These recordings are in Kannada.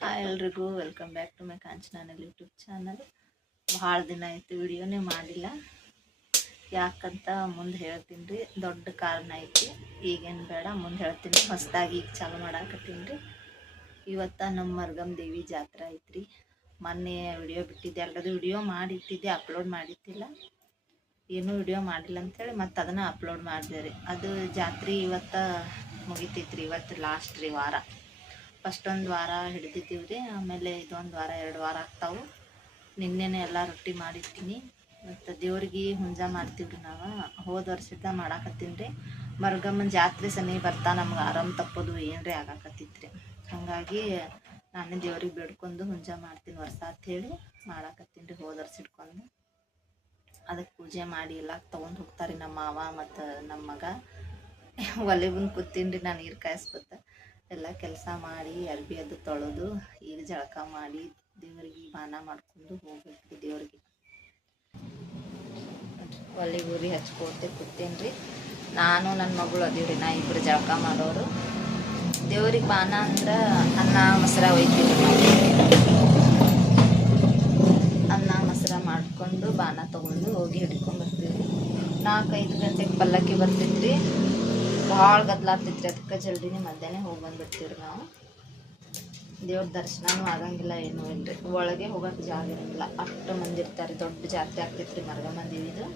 ಹಾಯ್ ಎಲ್ರಿಗೂ ವೆಲ್ಕಮ್ ಬ್ಯಾಕ್ ಟು ಮೈ ಕಾಂಚನಾನಲ್ ಯೂಟ್ಯೂಬ್ ಚಾನಲ್. ಭಾಳ ದಿನ ಆಯಿತು ವಿಡಿಯೋನೇ ಮಾಡಿಲ್ಲ. ಯಾಕಂತ ಮುಂದೆ ಹೇಳ್ತೀನಿ ರೀ. ದೊಡ್ಡ ಕಾರಣ ಐತಿ, ಈಗೇನು ಬೇಡ, ಮುಂದೆ ಹೇಳ್ತೀನಿ. ಹೊಸದಾಗಿ ಈಗ ಚಾಲು ಮಾಡಾಕತ್ತೀನಿ ರೀ. ಇವತ್ತು ನಮ್ಮ ಮರ್ಗಮ್ ದೇವಿ ಜಾತ್ರೆ ಐತ್ರಿ. ಮೊನ್ನೆ ವಿಡಿಯೋ ಬಿಟ್ಟಿದ್ದೆ, ಅಲ್ಲದು ವಿಡಿಯೋ ಮಾಡಿಟ್ಟಿದ್ದೆ, ಅಪ್ಲೋಡ್ ಮಾಡಿಟ್ಟಿಲ್ಲ. ಏನೂ ವಿಡಿಯೋ ಮಾಡಿಲ್ಲ ಅಂಥೇಳಿ ಮತ್ತು ಅದನ್ನು ಅಪ್ಲೋಡ್ ಮಾಡಿದೆ ರೀ. ಅದು ಜಾತ್ರೆ ಇವತ್ತು ಮುಗಿತೈತ್ರಿ. ಇವತ್ತು ಲಾಸ್ಟ್ ರೀ ವಾರ. ಫಸ್ಟ್ ಒಂದು ವಾರ ಹಿಡಿದಿದ್ದೀವಿ ರೀ. ಆಮೇಲೆ ಇದೊಂದು ವಾರ 2 ವಾರ ಆಗ್ತಾವೆ. ನಿನ್ನೆನೇ ಎಲ್ಲ ರೊಟ್ಟಿ ಮಾಡಿರ್ತೀನಿ. ಮತ್ತು ದೇವ್ರಿಗೆ ಹುಂಜ ಮಾಡ್ತೀವಿ ರೀ. ನಾವು ಹೋದ ವರ್ಷದ ಮಾಡಾಕತ್ತೀನಿ ರೀ. ಮರ್ಗಮ್ಮನ ಜಾತ್ರೆ ಸನಿ ಬರ್ತಾ ನಮ್ಗೆ ಆರಾಮ್ ತಪ್ಪೋದು ಏನ್ರಿ ಆಗಾಕತ್ತಿತ್ತು ರೀ. ಹಾಗಾಗಿ ನಾನೇ ದೇವ್ರಿಗೆ ಬೇಡ್ಕೊಂಡು ಹುಂಜ ಮಾಡ್ತೀನಿ ವರ್ಷ ಅಂಥೇಳಿ ಮಾಡಾಕತ್ತೀನಿ ರೀ. ಹೋದ ವರ್ಷ ಇಟ್ಕೊಂಡು ಅದಕ್ಕೆ ಪೂಜೆ ಮಾಡಿ ಎಲ್ಲ ತೊಗೊಂಡು ಹೋಗ್ತಾರೆ ರೀ ನಮ್ಮ ಮಾವ ಮತ್ತು ನಮ್ಮ ಮಗ. ಒಲೆ ಬಂದು ಕೂತೀನಿ ರೀ. ನಾನು ನೀರು ಕಾಯಿಸ್ಕೊತ ಎಲ್ಲ ಕೆಲಸ ಮಾಡಿ ಅರ್ಬಿ ಅದು ತೊಳೆದು ಈಗ ಜಳಕ ಮಾಡಿ ದೇವರಿಗೆ ಬಾನ ಮಾಡ್ಕೊಂಡು ಹೋಗ್ಬೇಕು ದೇವ್ರಿಗೆ. ಒಲೆ ಉರಿ ಹಚ್ಕೊಳ್ತೆ ಕೂತೀನಿ ರೀ. ನಾನು ನನ್ನ ಮಗಳು ಅದೀವಿ ರೀ. ನಾ ಇಬ್ಬರು ಜಳಕ ಮಾಡೋರು. ದೇವ್ರಿಗೆ ಬಾನ ಅಂದ್ರೆ ಅನ್ನ ಮೊಸರ ಒಯ್ತೀವಿ ರೀ. ಅನ್ನ ಮೊಸರ ಮಾಡಿಕೊಂಡು ಬಾನ ತೊಗೊಂಡು ಹೋಗಿ ಹಿಡ್ಕೊಂಡು ಬರ್ತೀವಿ. 4-5 ಗಂಟೆಗೆ ಪಲ್ಲಕ್ಕಿ ಬರ್ತಿದ್ರಿ. ಭಾಳ ಗದ್ಲಾಗ್ತಿತ್ತು ರೀ. ಅದಕ್ಕೆ ಜಲ್ದಿನೇ ಮಧ್ಯಾಹ್ನ ಹೋಗಿ ಬಂದುಬಿಡ್ತೀವಿ ರೀ ನಾವು. ದೇವ್ರ ದರ್ಶನವೂ ಆಗಂಗಿಲ್ಲ, ಏನೂ ಇಲ್ಲ ರೀ. ಒಳಗೆ ಹೋಗೋಕೆ ಜಾಗ ಇರೋಂಗಿಲ್ಲ, ಅಷ್ಟು ಮಂದಿ ಇರ್ತಾರೆ. ದೊಡ್ಡ ಜಾತ್ರೆ ಆಗ್ತೈತೆ ರೀ ಮರ್ಗಮ್ಮ ದೇವಿದು.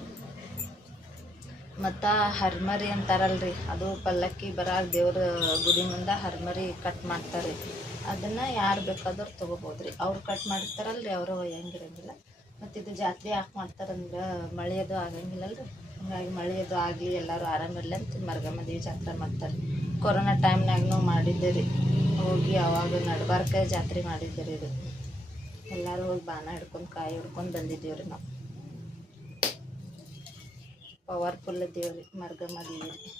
ಮತ್ತು ಹರ್ಮರಿ ಅಂತಾರಲ್ರಿ, ಅದು ಪಲ್ಲಕ್ಕಿ ಬರಾಗ ದೇವ್ರ ಗುಡಿ ಮುಂದೆ ಹರ್ಮರಿ ಕಟ್ ಮಾಡ್ತಾರೆ ರೀ. ಅದನ್ನು ಯಾರು ಬೇಕಾದವ್ರು ತೊಗೋಬೋದು ರೀ. ಅವ್ರು ಕಟ್ ಮಾಡಿರ್ತಾರಲ್ರಿ, ಅವರು ಒಯ್ಯಂಗಿರಂಗಿಲ್ಲ. ಮತ್ತು ಇದು ಜಾತ್ರೆ ಯಾಕೆ ಮಾಡ್ತಾರಂದ್ರೆ ಮಳೆಯದು ಆಗಂಗಿಲ್ಲಲ್ಲ ರೀ. ಹಾಗಾಗಿ ಮಳೆಯದು ಆಗಲಿ, ಎಲ್ಲರೂ ಆರಾಮಿರಲಿ ಅಂತ ಮರ್ಗಮ್ಮ ದೇವಿ ಜಾತ್ರೆ ಮಾಡ್ತಾರೆ. ಕೊರೋನಾ ಟೈಮ್ನಾಗೂ ಮಾಡಿದ್ದೆ ರೀ. ಹೋಗಿ ಅವಾಗ ನಡ್ಬಾರ್ಕ ಜಾತ್ರೆ ಮಾಡಿದ್ದೆ ರೀ. ಇದು ಎಲ್ಲರೂ ಹೋಗಿ ಬಾನ ಹಿಡ್ಕೊಂಡು ಕಾಯಿ ಹಿಡ್ಕೊಂಡು ಬಂದಿದ್ದೀವಿ ರೀ ನಾವು. ಪವರ್ಫುಲ್ ದೇವ್ರಿ ಮರ್ಗಮ್ಮ ದೇವಿ ರೀ.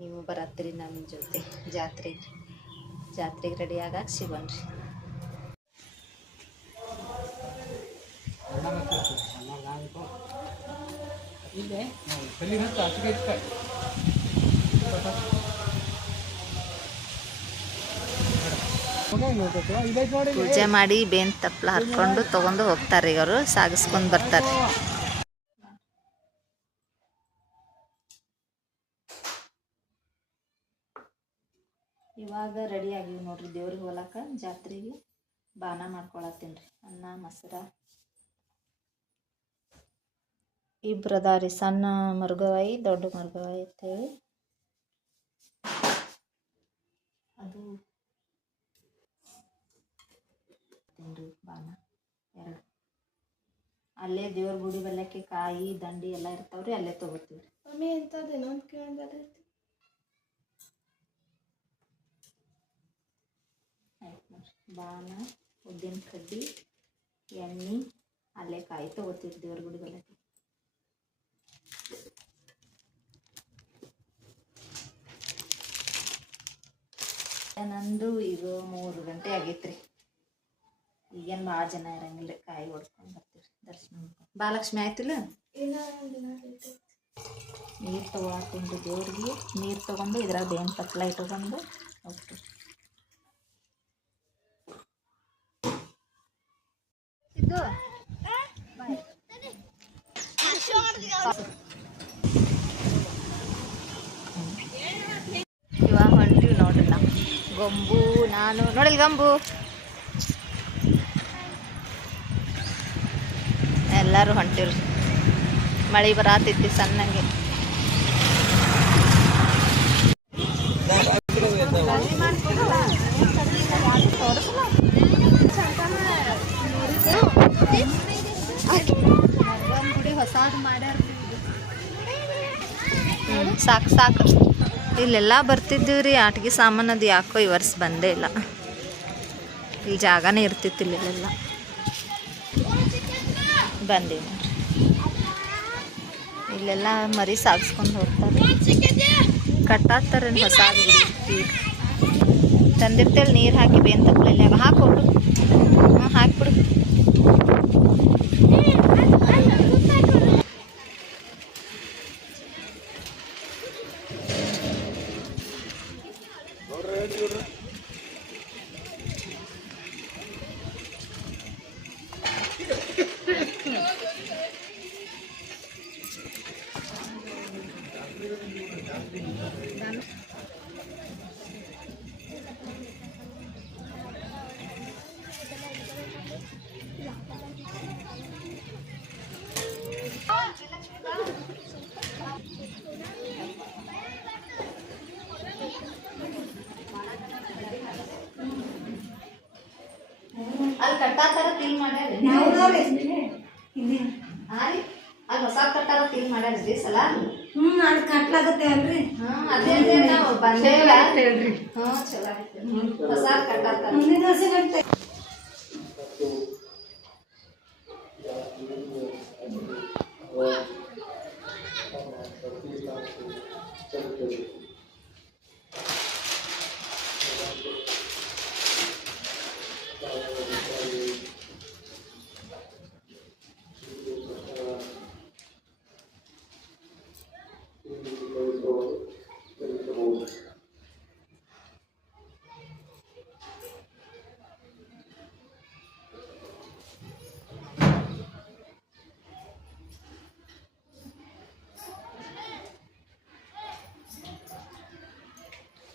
ನೀವು ಬರತ್ತೀರಿ ನಮ್ಮ ಜೊತೆ ಜಾತ್ರೆಗೆ ರೆಡಿ ಆಗಕ್ಕೆ ಸಿಗೋಣ್ರಿ. ಪೂಜೆ ಮಾಡಿ ಬೇನ್ ತಪ್ಪಲ ಹರ್ಕೊಂಡು ತೊಗೊಂಡು ಹೋಗ್ತಾರೆ ಈಗ. ಅವರು ಸಾಗಿಸ್ಕೊಂಡು ಬರ್ತಾರೆ. ಇವಾಗ ರೆಡಿ ಆಗಿವಿ ನೋಡ್ರಿ ದೇವ್ರಿಗೆ ಹೋಲಕ್ಕ. ಜಾತ್ರೆಗೆ ಬಾನ ಮಾಡ್ಕೊಳತ್ತೀನಿ ರೀ. ಅನ್ನ ಮೊಸರ ಇಬ್ರು ಅದಾರಿ. ಸಣ್ಣ ಮರ್ಗವಾಯಿ, ದೊಡ್ಡ ಮರ್ಗವಾಯಿ ಅಂತೇಳಿ. ಅದು ಬಾನ 2 ಅಲ್ಲೇ ದೇವ್ರ ಗುಡಿ ಬಲ್ಲಕ್ಕೆ ಕಾಯಿ ದಂಡಿ ಎಲ್ಲ ಇರ್ತಾವ್ರಿ, ಅಲ್ಲೇ ತೊಗೋತೀವಿ ರೀ. ಮಮ್ಮಿ ಎಂಥದ್ದು ಇನ್ನೊಂದು ಕೇಳಿದ್ರೆ ಆಯ್ತು ನೋಡ್ರಿ. ಬಾನ, ಉದ್ದಿನ ಕಡ್ಡಿ, ಎಣ್ಣೆ, ಅಲ್ಲೇ ಕಾಯಿ ತೊಗೋತೀವಿ ದೇವ್ರ ಗುಡಿ ಬಲ್ಲಕ್ಕೆ. ನಂದು ಈಗ 3 ಗಂಟೆ ಆಗೈತ್ರಿ. ಈಗೇನು ಭಾಳ ಜನ ಇರಂಗಿಲ್ಲ ರೀ. ಕಾಯಿ ಹೊಡ್ಕೊಂಡು ಬರ್ತೀವಿ ದರ್ಶನ ಮಾಡ್ಕೊಂಡು. ಬಾಲಕ್ಷ್ಮಿ ಆಯ್ತಿಲ್ಲ. ನೀರು ತೊಗೊಳತ್ತೀನಿ ದೇವ್ರಿಗೆ. ನೀರು ತೊಗೊಂಡು ಇದ್ರಾಗ ಬೇನ್ ತಪ್ಪಲ ಇಟ್ಕೊಂಡು ಹೋಗ್ತೀವಿ. ಇವಾಗ ಹೊಂಟಿವಿ ನೋಡ್ರಿ ನಾವು. ಗೊಂಬು, ನಾನು ನೋಡಿಲ್ ಗಂಬು, ಎಲ್ಲರೂ ಹೊಂಟಿವ್ರಿ. ಮಳೆ ಬರಾತೈತಿ ಸಣ್ಣಂಗೆ. ಗುಡಿ ಹೊಸಾದು ಮಾಡ್ಯಾರ. ಸಾಕು ಇಲ್ಲೆಲ್ಲ ಬರ್ತಿದ್ದೀವಿ ರೀ. ಆಟಿಕೆ ಸಾಮಾನು ಅದು ಯಾಕೋ ಈ ವರ್ಷ ಬಂದೇ ಇಲ್ಲ. ಇಲ್ಲಿ ಜಾಗನೇ ಇರ್ತಿತ್ತು ಇಲ್ಲೆಲ್ಲ. ಬಂದೀವಿ ನೋಡ್ರಿ. ಇಲ್ಲೆಲ್ಲ ಮರಿ ಸಾಗಿಸ್ಕೊಂಡು ಹೋಗ್ತಾರೆ. ಕಟ್ಟಾಕ್ತಾರೆ ಹೊಸ ತಂದಿರ್ತೇಳಿ. ನೀರು ಹಾಕಿ ಬೇನ್ ತಪ್ಪಲಲ್ಲಿ ಹಾಕೊಟ್ಟು ಹಾಕ್ಬಿಡು. ಅಲ್ಲಿ ಕಟ್ಟಾತಾರ ತಿಲ್ ಮಾಡ್ಯಾರ ಅಲ್ಲಿ ಹೊಸ ಕಟ್ಟಾರ ತಿಲ್ ಮಾಡ್ಯಾರ ಸಲ ಅದು ಕಟ್ಲಾಗತ್ತೆ ಅಲ್ರಿ ಅದೇ ನಾವು ಬಂದೇವ ಹೇಳ್ರಿ ಚಲೋ ಆಯ್ತು ಹೊಸ ಕಟ್ಟಾತಾರ ಮುಂದಿನ ವರ್ಷ ಕಟ್ತೆ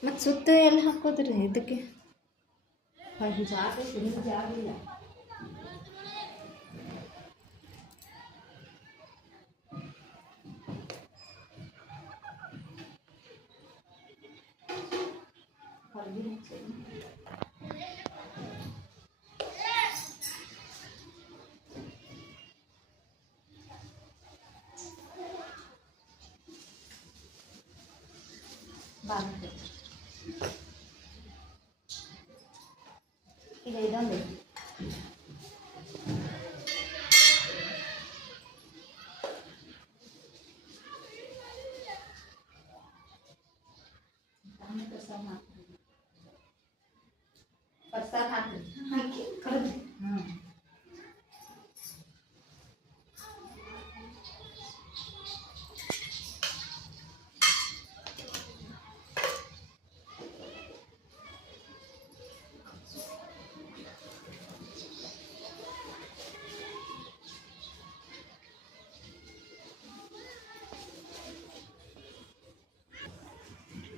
ಮತ್ತು ಸುತ್ತ ಎಲ್ಲ ಹಾಕೋದ್ರಿ ಇದಕ್ಕೆ ಜಾಗ ಇಲ್ಲ ಈಗ ಇದೊಂದು ಪ್ರಸಾದ ಹಾಕಿ ಕರೆದು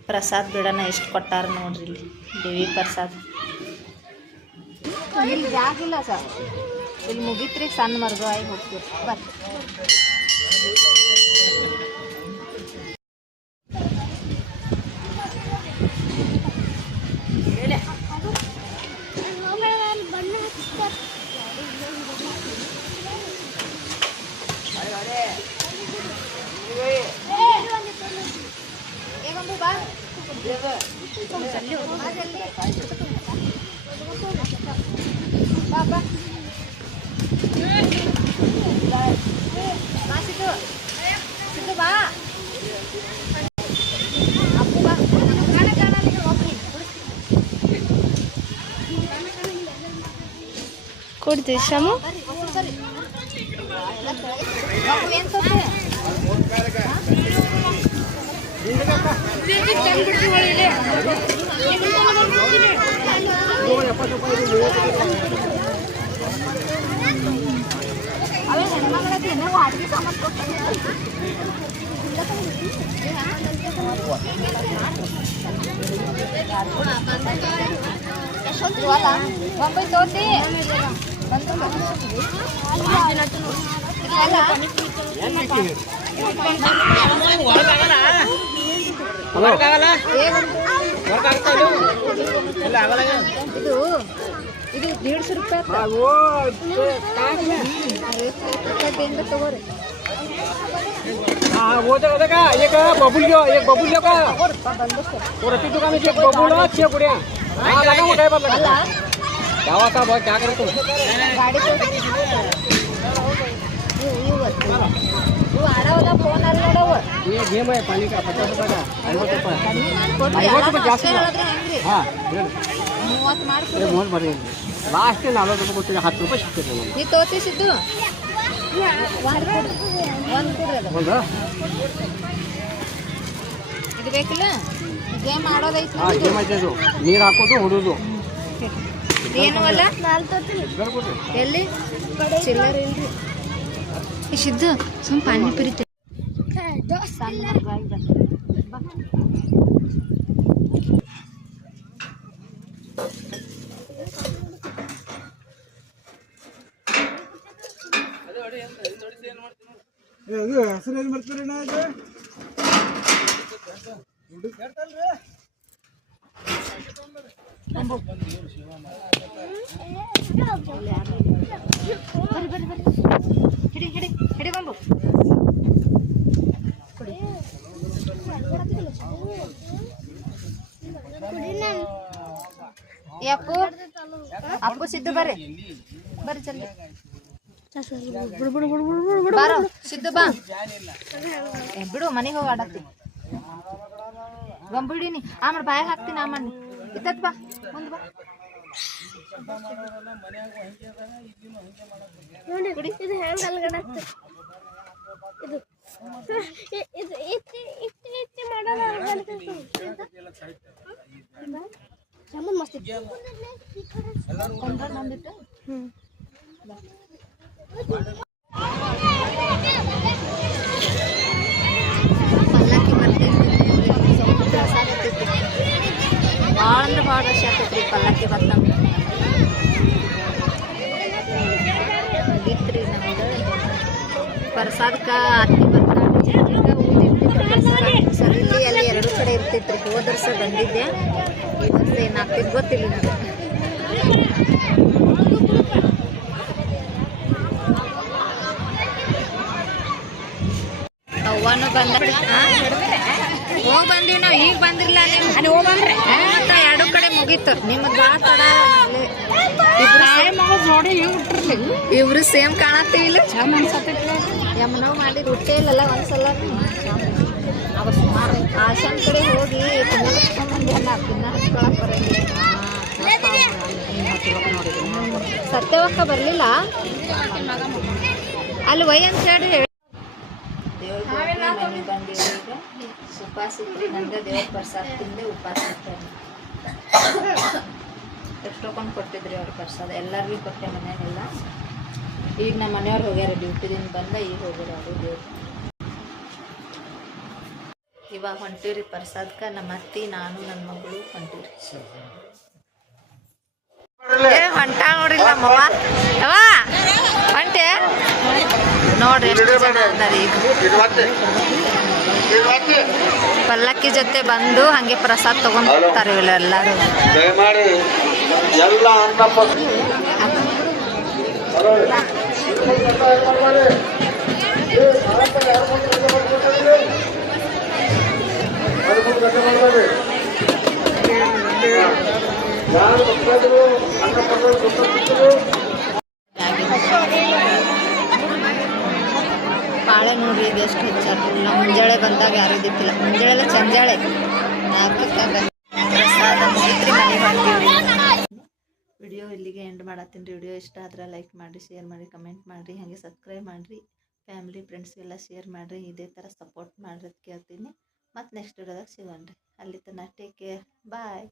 ಪ್ರಸಾದ್ ಬಿಡೋಣ ಎಷ್ಟು ಕೊಟ್ಟಾರ ನೋಡ್ರಿ ಇಲ್ಲಿ ದೇವಿ ಪ್ರಸಾದ್ ಇಲ್ಲಿ ಜಾಗ ಇಲ್ಲ ಸರ್ ಇಲ್ಲಿ ಮುಗಿತ್ರಿ ಸಣ್ಣ ಮರ್ಗ ಆಗಿ ಹೋಗ್ತೀವಿ ಬರ್ರಿ Papa. Situ. Situ, Pak. Aku, Pak. Kanan ini ngopi. Kurdi shamu? Aku yang sope. ಇದು 150 ರೂಪಾಯಿ तगोरे हाँ वो तो का एक बबुल का और रति दुकान में एक बबुल है 6 गुड़िया हाँ लगा वो ड्राइवर लगा दावा साहब क्या करे तू गाड़ी तो वो आड़ा वाला फोन आ रहा है ये गेम है पानी का 50 रुपए का 50 रुपए जास्ती हाँ 30 ಮಾಡ್ಕೊ मोहन भरे लास्ट 40 रुपए ಕೊಟ್ಟು 10 ರೂಪಾಯಿ ಸಿಗ್ತದೆ ನೀ ತೋತಿಸಿದ್ದು ಒಂದು ಕೊಡ್ರಿ ಹೌದಾ ಇದು ಬೇಕಿಲ್ಲ ಗೇಮ್ ಆಡೋದೈತಿ ಹಾಂ ಗೇಮ್ ಐತೆ ಅದು ನೀರು ಹಾಕೋದು ಹೊಡೋದು ಏನು ಅಲ್ಲ ಎಲ್ಲಿ ಚಿಲ್ಲರ್ ಇಲ್ರಿ ಸಿದ್ದು ಸುಮ್ ಪಾನಿಪುರಿ ಹೆಸರು ಏನು ಮಾಡ್ತೀರಿ ನಾ ಇದು ಅಪ್ಪು ಸಿದ್ದು ಬರ್ರಿ ಬರ್ರಿ ಜಲ್ದಿ ಬಾರೋ ಸಿದ್ದು ಬಾ ಬಿಡು ಮನೆಗೆ ಹೋಗಿ ಆಡತ್ತಿ ಗಂಬಿಡಿನಿ ಆಮೇಲೆ ಬಾಯಾಗ ಹಾಕ್ತೀನಿ ಆಮೇಲೆ ಇತ್ತತ್ ಬಾ ಮುಂದೆ ಬಾ ನೋಡಿ ಇದು ಹ್ಯಾಂಗ ಅಲ್ಗಡತ್ತೆ ಇದು ಇದು ಇತ್ತಿ ಮಾಡೋದು ಸಾಮಾನು ಮಸ್ತ್ ಬಂದಿಟ್ಟು ಪಲ್ಲಕ್ಕಿ ಬರ್ತೈತಿ ಭಾಳ ಅಂದ್ರೆ ಭಾಳ ರಶ್ ಆಗ್ತೈತ್ರಿ ಪಲ್ಲಕ್ಕಿ ಬತ್ತ ಮುಗೀತ್ರಿ ನಮ್ದು ಪ್ರಸಾದಕ್ಕೆ ಅಕ್ಕಿ ಬರ್ತಾಳೆ ಚಂದ್ರಿಕ ಸರ್ ಇಲ್ಲಿ ಅಲ್ಲಿ ಎರಡು ಕಡೆ ಇರ್ತೈತ್ರಿ ಹೋದ ವರ್ಷ ಬಂದಿದ್ದೆ ಈ ವರ್ಷ ಏನಾಗ್ತಿದ್ದು ಗೊತ್ತಿಲ್ಲ ನನಗೆ ಅವ್ವನು ಬಂದ ಹೋಗಿ ಬಂದೀವಿ ನಾವು ಈಗ ಬಂದಿರಲಿಲ್ಲ ಅಲ್ಲಿ ಹೋಗಿ ಬಂದ್ರೆ ಮತ್ತು ಎರಡು ಕಡೆ ಮುಗೀತು ನಿಮ್ಮದು ಭಾಳ ತಡ ಇಬ್ರು ಸೇಮ್ ಕಾಣತ್ತೀವಿ ಇಲ್ಲ ಯಮನವ್ ಮಾಡಿ ರೊಟ್ಟಿ ಇಲ್ಲಲ್ಲ ಒಂದ್ಸಲ ಅವ ಸುಮಾರು ಆಶಾನ್ ಕಡೆ ಹೋಗಿ ತಿನ್ನ ಹಚ್ಕೊಳಕ್ ಬರಂಗಿಲ್ಲ ಸತ್ಯವಕ್ಕ ಬರಲಿಲ್ಲ ಅಲ್ಲಿ ಒಯ್ ಅಂತ ಹೇಳಿ ಮನೆಗೆ ಬಂದಿವಿ ಈಗ ಉಪವಾಸ ಇತ್ತು ನನಗೆ ದೇವ್ರ ಪ್ರಸಾದ ತಿಂದೆ ಉಪವಾಸ ಇರ್ತಾರೆ ಎಷ್ಟೊಂದು ಕೊಟ್ಟಿದ್ರಿ ಅವ್ರ ಪ್ರಸಾದ ಎಲ್ಲರಿಗೂ ಕೊಟ್ಟೆ ಮನೆಯಾಗೆಲ್ಲ ಈಗ ನಮ್ಮ ಮನೆಯವ್ರು ಹೋಗ್ಯಾರ ಡ್ಯೂಟಿದಿಂದ ಬಂದ ಈಗ ಹೋಗ್ಯಾರ ಅವರು ದೇವ್ರು ಇವಾಗ ಹೊಂಟಿವ್ರಿ ಪ್ರಸಾದಕ್ಕೆ ನಮ್ಮ ಅತ್ತಿ ನಾನು ನನ್ನ ಮಗಳು ಹೊಂಟಿವ್ರಿ ಹೊಂಟ ನೋಡ್ರಿ ನಮ್ಮವ್ವ ಯವ್ವ ಹೊಂಟೆ ನೋಡ್ರಿ ಎಷ್ಟು ಜನ ಅದಾರ ಈಗ ಪಲ್ಲಕ್ಕಿ ಜೊತೆ ಬಂದು ಹಂಗೆ ಪ್ರಸಾದ ತಗೊಂಡ್ ಹೋಗ್ತಾರೆ ಎಲ್ಲರೂ ಬಾಳೆ ನೋಡ್ರಿ ಇದು ಎಷ್ಟು ಹೆಚ್ಚಾರ ಮುಂಜಾಳೆ ಬಂದಾಗ ಯಾರು ಇದ್ದಿತ್ತಿಲ್ಲ ಮುಂಜಾಳೆ ಚಂಜಾಳೆ ಪ್ರಸಾದ ಮುಗಿತ್ರಿ ಮನೆಗೆ ಹೊಂಟೀವಿ ವಿಡಿಯೋ ಇಲ್ಲಿಗೆ ಎಂಡ್ ಮಾಡತ್ತೀನಿ ರೀ ವಿಡಿಯೋ ಇಷ್ಟ ಆದ್ರೆ ಲೈಕ್ ಮಾಡಿರಿ ಶೇರ್ ಮಾಡಿ ಕಮೆಂಟ್ ಮಾಡಿರಿ ಹಾಗೆ ಸಬ್ಸ್ಕ್ರೈಬ್ ಮಾಡಿರಿ ಫ್ಯಾಮಿಲಿ ಫ್ರೆಂಡ್ಸ್ಗೆಲ್ಲ ಶೇರ್ ಮಾಡಿರಿ ಇದೇ ಥರ ಸಪೋರ್ಟ್ ಮಾಡಿರೋದು ಕೇಳ್ತೀನಿ ಮತ್ತು ನೆಕ್ಸ್ಟ್ ವಿಡಿಯೋದಾಗ ಸಿಗೋಣ ರೀ ಅಲ್ಲಿ ತನಕ ಟೇಕ್ ಕೇರ್ ಬಾಯ್